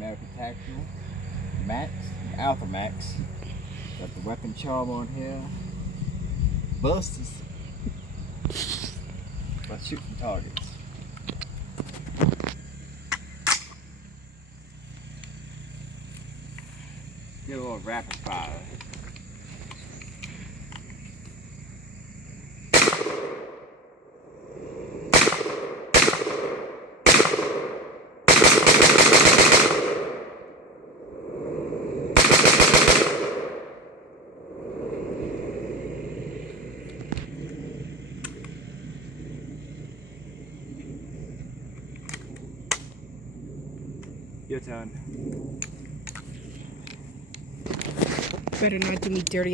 American Tactical, Max, Alpha Max. Got the weapon charm on here. Busters. Let's shoot some targets. Get a little rapid fire. Your turn. Better not do me dirty.